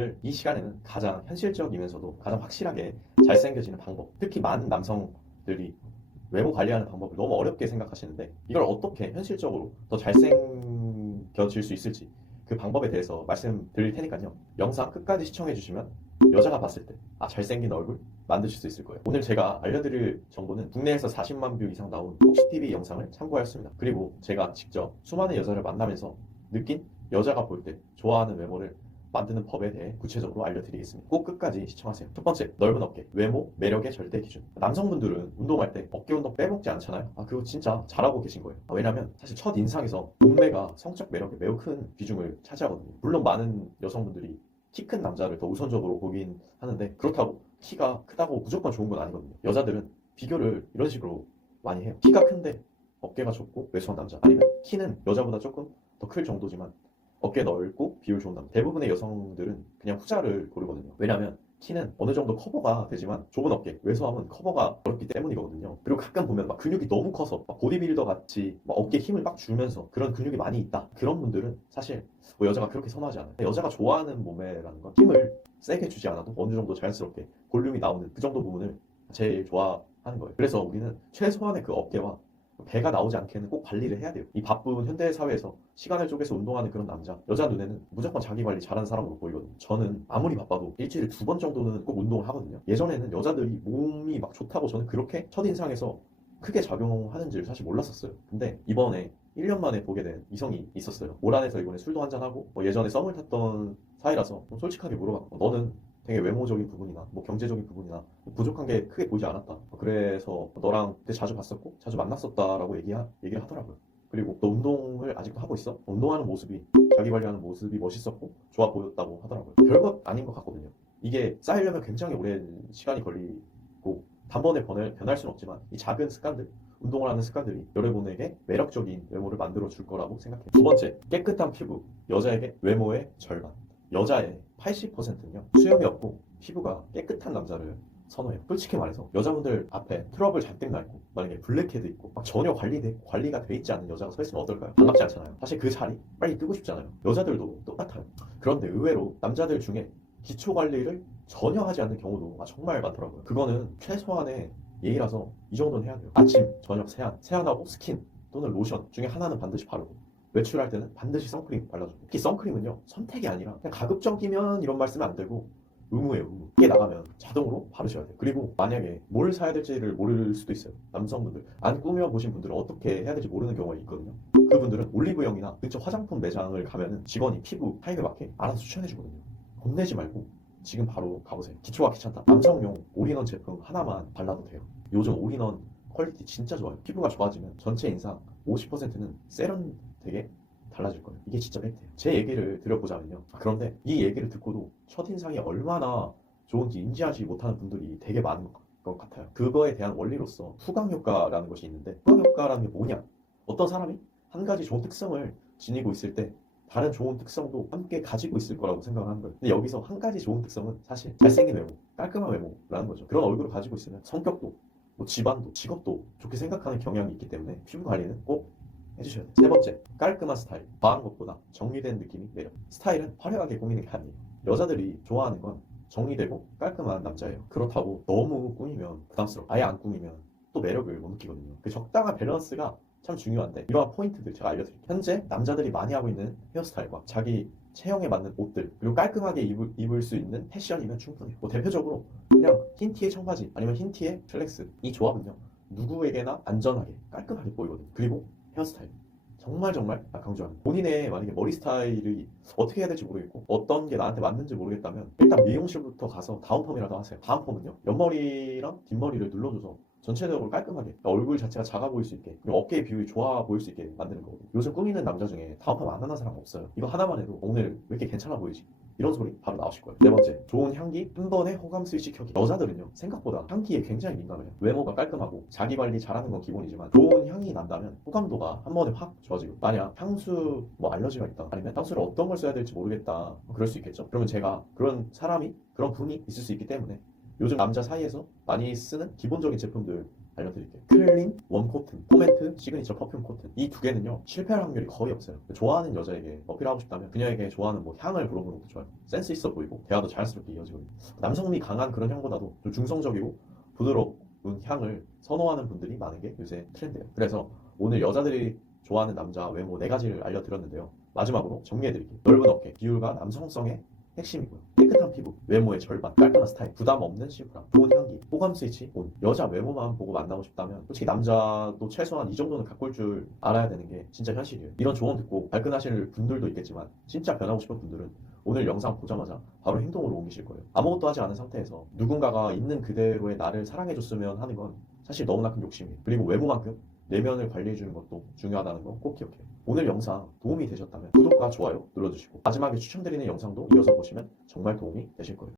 오늘 이 시간에는 가장 현실적이면서도 가장 확실하게 잘생겨지는 방법, 특히 많은 남성들이 외모 관리하는 방법을 너무 어렵게 생각하시는데 이걸 어떻게 현실적으로 더 잘생겨질 수 있을지 그 방법에 대해서 말씀드릴 테니까요. 영상 끝까지 시청해 주시면 여자가 봤을 때 아 잘생긴 얼굴 만드실 수 있을 거예요. 오늘 제가 알려드릴 정보는 국내에서 40만 뷰 이상 나온 폭시TV 영상을 참고하였습니다. 그리고 제가 직접 수많은 여자를 만나면서 느낀 여자가 볼 때 좋아하는 외모를 만드는 법에 대해 구체적으로 알려드리겠습니다. 꼭 끝까지 시청하세요. 첫 번째, 넓은 어깨. 외모, 매력의 절대 기준. 남성분들은 운동할 때 어깨 운동 빼먹지 않잖아요. 아, 그거 진짜 잘하고 계신 거예요. 아, 왜냐면 사실 첫 인상에서 몸매가 성적 매력에 매우 큰 비중을 차지하거든요. 물론 많은 여성분들이 키 큰 남자를 더 우선적으로 보긴 하는데 그렇다고 키가 크다고 무조건 좋은 건 아니거든요. 여자들은 비교를 이런 식으로 많이 해요. 키가 큰데 어깨가 좁고 왜소한 남자. 아니면 키는 여자보다 조금 더 클 정도지만 어깨 넓고 비율 좋은 남자. 대부분의 여성들은 그냥 후자를 고르거든요. 왜냐면 키는 어느 정도 커버가 되지만 좁은 어깨, 왜소함은 커버가 어렵기 때문이거든요. 그리고 가끔 보면 막 근육이 너무 커서 막 보디빌더 같이 막 어깨에 힘을 막 주면서 그런 근육이 많이 있다. 그런 분들은 사실 뭐 여자가 그렇게 선호하지 않아요. 여자가 좋아하는 몸매라는 건 힘을 세게 주지 않아도 어느 정도 자연스럽게 볼륨이 나오는 그 정도 부분을 제일 좋아하는 거예요. 그래서 우리는 최소한의 그 어깨와 배가 나오지 않게는 꼭 관리를 해야 돼요. 이 바쁜 현대 사회에서 시간을 쪼개서 운동하는 그런 남자, 여자 눈에는 무조건 자기 관리 잘하는 사람으로 보이거든요. 저는 아무리 바빠도 일주일에 두 번 정도는 꼭 운동을 하거든요. 예전에는 여자들이 몸이 막 좋다고 저는 그렇게 첫인상에서 크게 작용하는 줄 사실 몰랐었어요. 근데 이번에 1년 만에 보게 된 이성이 있었어요. 오란에서 이번에 술도 한잔하고 뭐 예전에 썸을 탔던 사이라서 좀 솔직하게 물어봤고 너는 되게 외모적인 부분이나 뭐 경제적인 부분이나 뭐 부족한 게 크게 보이지 않았다. 그래서 너랑 그때 자주 봤었고 자주 만났었다라고 얘기하, 얘기를 하더라고요. 그리고 너 운동을 아직도 하고 있어? 운동하는 모습이 자기 관리하는 모습이 멋있었고 좋아 보였다고 하더라고요. 별것 아닌 것 같거든요. 이게 쌓이려면 굉장히 오랜 시간이 걸리고 단번에 변할, 변할 수는 없지만 이 작은 습관들 운동을 하는 습관들이 여러분에게 매력적인 외모를 만들어 줄 거라고 생각해요. 두 번째, 깨끗한 피부. 여자에게 외모의 절반. 여자의 80%는요, 수염이 없고 피부가 깨끗한 남자를 선호해요. 솔직히 말해서 여자분들 앞에 트러블 잔뜩 나 있고 만약에 블랙헤드 있고 막 전혀 관리돼, 관리가 돼 있지 않은 여자가 서 있으면 어떨까요? 반갑지 않잖아요. 사실 그 자리 빨리 뜨고 싶잖아요. 여자들도 똑같아요. 그런데 의외로 남자들 중에 기초 관리를 전혀 하지 않는 경우도 아, 정말 많더라고요. 그거는 최소한의 예의라서 이 정도는 해야 돼요. 아침, 저녁 세안, 세안하고 스킨 또는 로션 중에 하나는 반드시 바르고 외출할 때는 반드시 선크림 발라주고 특히 선크림은요 선택이 아니라 그냥 가급적이면 이런 말 쓰면 안 되고 의무예요 의무. 이게 나가면 자동으로 바르셔야 돼요. 그리고 만약에 뭘 사야 될지를 모를 수도 있어요. 남성분들. 안 꾸며보신 분들은 어떻게 해야 될지 모르는 경우가 있거든요. 그분들은 올리브영이나 근처 화장품 매장을 가면은 직원이 피부 타입에 맞게 알아서 추천해 주거든요. 겁내지 말고 지금 바로 가보세요. 기초가 귀찮다. 남성용 올인원 제품 하나만 발라도 돼요. 요즘 올인원 퀄리티 진짜 좋아요. 피부가 좋아지면 전체 인상 50%는 세련 되게 달라질 거예요. 이게 진짜 팩트예요. 제 얘기를 드려보자면요. 아, 그런데 이 얘기를 듣고도 첫인상이 얼마나 좋은지 인지하지 못하는 분들이 되게 많은 것 같아요. 그거에 대한 원리로서 후광 효과라는 것이 있는데 후광 효과라는 게 뭐냐? 어떤 사람이 한 가지 좋은 특성을 지니고 있을 때 다른 좋은 특성도 함께 가지고 있을 거라고 생각하는 거예요. 근데 여기서 한 가지 좋은 특성은 사실 잘생긴 외모, 깔끔한 외모라는 거죠. 그런 얼굴을 가지고 있으면 성격도, 뭐 집안도, 직업도 좋게 생각하는 경향이 있기 때문에 피부 관리는 꼭 해주셔야 돼요. 세 번째, 깔끔한 스타일. 과한 것보다 정리된 느낌이 매력. 스타일은 화려하게 꾸미는 게 아니에요. 여자들이 좋아하는 건 정리되고 깔끔한 남자예요. 그렇다고 너무 꾸미면 부담스러워. 아예 안 꾸미면 또 매력을 못 느끼거든요. 그 적당한 밸런스가 참 중요한데 이러한 포인트들 제가 알려드릴게요. 현재 남자들이 많이 하고 있는 헤어스타일과 자기 체형에 맞는 옷들 그리고 깔끔하게 입을, 입을 수 있는 패션이면 충분해요. 뭐 대표적으로 그냥 흰 티에 청바지 아니면 흰 티에 슬랙스 이 조합은요 누구에게나 안전하게 깔끔하게 보이거든요. 그리고 헤어스타일. 정말 정말 강조합니다. 본인의 만약에 머리 스타일이 어떻게 해야 될지 모르겠고 어떤 게 나한테 맞는지 모르겠다면 일단 미용실부터 가서 다운펌이라도 하세요. 다운펌은요 옆머리랑 뒷머리를 눌러줘서 전체적으로 깔끔하게 얼굴 자체가 작아 보일 수 있게 어깨의 비율이 좋아 보일 수 있게 만드는 거거든요. 요즘 꾸미는 남자 중에 다운펌 안 하는 사람 없어요. 이거 하나만 해도 오늘 왜 이렇게 괜찮아 보이지? 이런 소리 바로 나오실 거예요. 네 번째, 좋은 향기 한 번에 호감 스위치 켜기. 여자들은요 생각보다 향기에 굉장히 민감해요. 외모가 깔끔하고 자기 관리 잘하는 건 기본이지만 좋은 향이 난다면 호감도가 한 번에 확 좋아지고 만약 향수 뭐 알러지가 있다 아니면 향수를 어떤 걸 써야 될지 모르겠다 뭐 그럴 수 있겠죠. 그러면 제가 그런 사람이 그런 분이 있을 수 있기 때문에 요즘 남자 사이에서 많이 쓰는 기본적인 제품들 알려드릴게요. 클린, 원 코튼, 포멘트, 시그니처 퍼퓸 코튼. 이 두 개는요, 실패할 확률이 거의 없어요. 좋아하는 여자에게 어필하고 싶다면 그녀에게 좋아하는 뭐 향을 물어보는 것도 좋아요. 센스 있어 보이고, 대화도 자연스럽게 이어지거든요. 남성미 강한 그런 향보다도 좀 중성적이고 부드러운 향을 선호하는 분들이 많은 게 요새 트렌드예요. 그래서 오늘 여자들이 좋아하는 남자 외모 네 가지를 알려드렸는데요. 마지막으로 정리해드릴게요. 넓은 어깨, 비율과 남성성의 핵심이고요. 깨끗한 피부, 외모의 절반, 깔끔한 스타일, 부담 없는 시크함, 좋은 향기, 호감 스위치, 온. 여자 외모만 보고 만나고 싶다면 솔직히 남자도 최소한 이 정도는 가꿀 줄 알아야 되는 게 진짜 현실이에요. 이런 조언 듣고 발끈하실 분들도 있겠지만 진짜 변하고 싶은 분들은 오늘 영상 보자마자 바로 행동으로 옮기실 거예요. 아무것도 하지 않은 상태에서 누군가가 있는 그대로의 나를 사랑해줬으면 하는 건 사실 너무나 큰 욕심이에요. 그리고 외모만큼 내면을 관리해주는 것도 중요하다는 거 꼭 기억해요. 오늘 영상 도움이 되셨다면 구독과 좋아요 눌러주시고 마지막에 추천드리는 영상도 이어서 보시면 정말 도움이 되실 거예요.